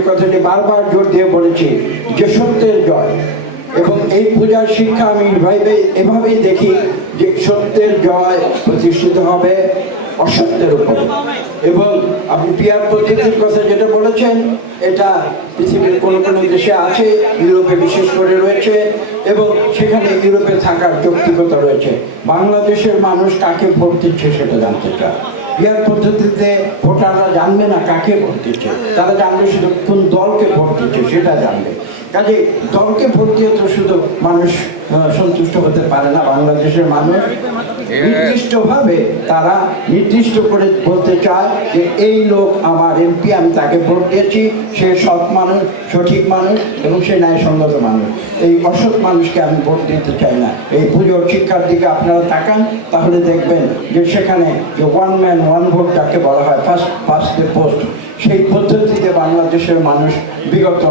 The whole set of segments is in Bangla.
যে কথাটি বারবার জোর দিয়ে বলেছি যে সত্যের জয়, এবং এই পূজার শিক্ষা আমি এভাবেই দেখি যে সত্যের জয় প্রতিষ্ঠিত হবে অসত্যের উপরে। এবং আপনি পিয়ার পদ্ধতির কথা যেটা বলেছেন, এটা পৃথিবীর কোনো কোনো দেশে আছে, ইউরোপে বিশেষ করে রয়েছে, এবং সেখানে ইউরোপে থাকার যৌক্তিকতা রয়েছে। বাংলাদেশের মানুষ কাকে ভোট দিচ্ছে সেটা জানতে চায়। পিয়ার পদ্ধতিতে ভোটাররা জানবে না কাকে ভোট দিচ্ছে, তারা জানবে শুধু কোন দলকে ভোট দিচ্ছে সেটা জানবে। কাজে দলকে ভোট দিয়ে তো শুধু মানুষ সন্তুষ্ট হতে পারে না। বাংলাদেশের মানুষ নির্দিষ্টভাবে তারা নির্দিষ্ট করে বলতে চায় যে এই লোক আমার এমপি, আমি তাকে ভোট দিয়েছি, সে সৎ মানুষ, সঠিক মানুষ এবং সে ন্যায়সঙ্গত মানুষ। এই অসৎ মানুষকে আমি ভোট দিতে চাই না। এই পুজোর শিক্ষার দিকে আপনারা তাকান, তাহলে দেখবেন যে সেখানে যে ওয়ান ম্যান ওয়ান ভোট যাকে বলা হয়, ফার্স্ট দ্য পোস্ট, সেই পদ্ধতিতে বাংলাদেশের মানুষ বিগত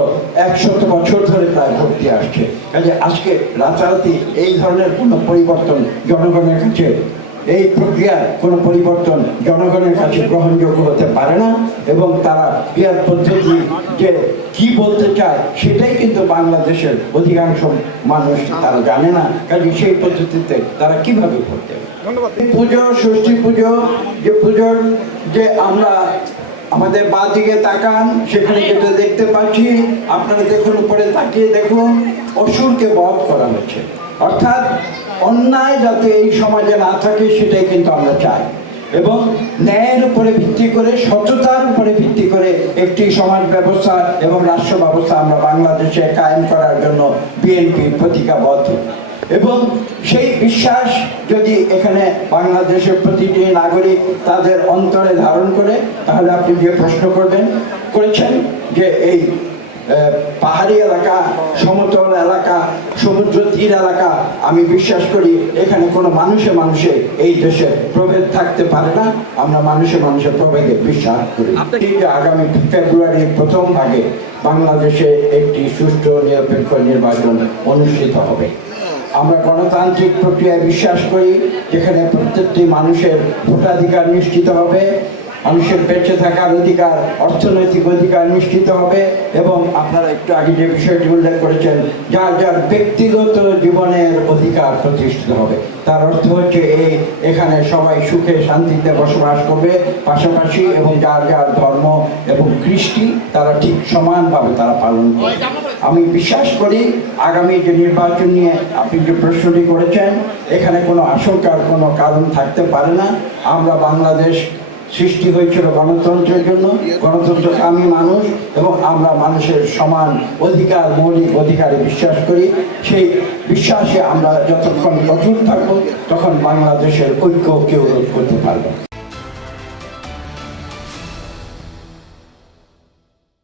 100 বছর ধরে প্রায় ভোট দিয়ে আসছে। কাজে আজকে রাতারাতি এই ধরনের কোনো পরিবর্তন জনগণের কাছে, এই প্রক্রিয়ার কোনো পরিবর্তন জনগণের কাছে গ্রহণযোগ্য হতে পারে না। এবং তারা পিয়ার পদ্ধতি যে কি বলতে চায় সেটাই কিন্তু বাংলাদেশের অধিকাংশ মানুষ তারা জানে না। কাজে সেই পদ্ধতিতে তারা কিভাবে ভোট দেবে? পুজো, ষষ্ঠী পুজো, যে পুজোর যে আমরা আমাদের বাঁ দিকে তাকান, সেখানে যেটা দেখতে পাচ্ছি, আপনারা দেখুন, উপরে তাকিয়ে দেখুন, অসুরকে বধ করা হচ্ছে। অর্থাৎ অন্যায় যাতে এই সমাজে না থাকে সেটাই কিন্তু আমরা চাই। এবং ন্যায়ের উপরে ভিত্তি করে, সততার উপরে ভিত্তি করে একটি সমাজ ব্যবস্থা এবং রাষ্ট্র ব্যবস্থা আমরা বাংলাদেশে কায়েম করার জন্য বিএনপি প্রতিজ্ঞাবদ্ধ। এবং সেই বিশ্বাস যদি এখানে বাংলাদেশের প্রতিটি নাগরিক তাদের অন্তরে ধারণ করে, তাহলে আপনি যে প্রশ্ন করেছেন যে এই পাহাড়ি এলাকা, সমতল এলাকা, সমুদ্র তীর এলাকা, আমি বিশ্বাস করি এখানে কোনো মানুষে মানুষে এই দেশে প্রভেদ থাকতে পারে না। আমরা মানুষে মানুষের প্রভেদে বিশ্বাস করি। আগামী ফেব্রুয়ারির প্রথম ভাগে বাংলাদেশে একটি সুষ্ঠু নিরপেক্ষ নির্বাচন অনুষ্ঠিত হবে। আমরা গণতান্ত্রিক প্রক্রিয়ায় বিশ্বাস করি, যেখানে প্রত্যেকটি মানুষের ভোটাধিকার নিশ্চিত হবে, মানুষের বেঁচে থাকার অধিকার, অর্থনৈতিক অধিকার নিশ্চিত হবে, এবং আপনারা একটু আগে যে বিষয়টি উল্লেখ করেছেন, যার যার ব্যক্তিগত জীবনের অধিকার প্রতিষ্ঠিত হবে। তার অর্থ হচ্ছে এখানে সবাই সুখে শান্তিতে বসবাস করবে পাশাপাশি, এবং যার যার ধর্ম এবং কৃষ্টি তারা ঠিক সমানভাবে তারা পালন করবে। আমি বিশ্বাস করি আগামী যে নির্বাচন নিয়ে আপনি যে প্রশ্নটি করেছেন, এখানে কোনো আশঙ্কার কোনো কারণ থাকতে পারে না। আমরা বাংলাদেশ সৃষ্টি হয়েছিল গণতন্ত্রের জন্য, গণতন্ত্রকামী মানুষ, এবং আমরা মানুষের সমান অধিকার, মৌলিক অধিকারে বিশ্বাস করি। সেই বিশ্বাসে আমরা যতক্ষণ অটুট থাকবো তখন বাংলাদেশের ঐক্য কেউ রোধ করতে পারবে।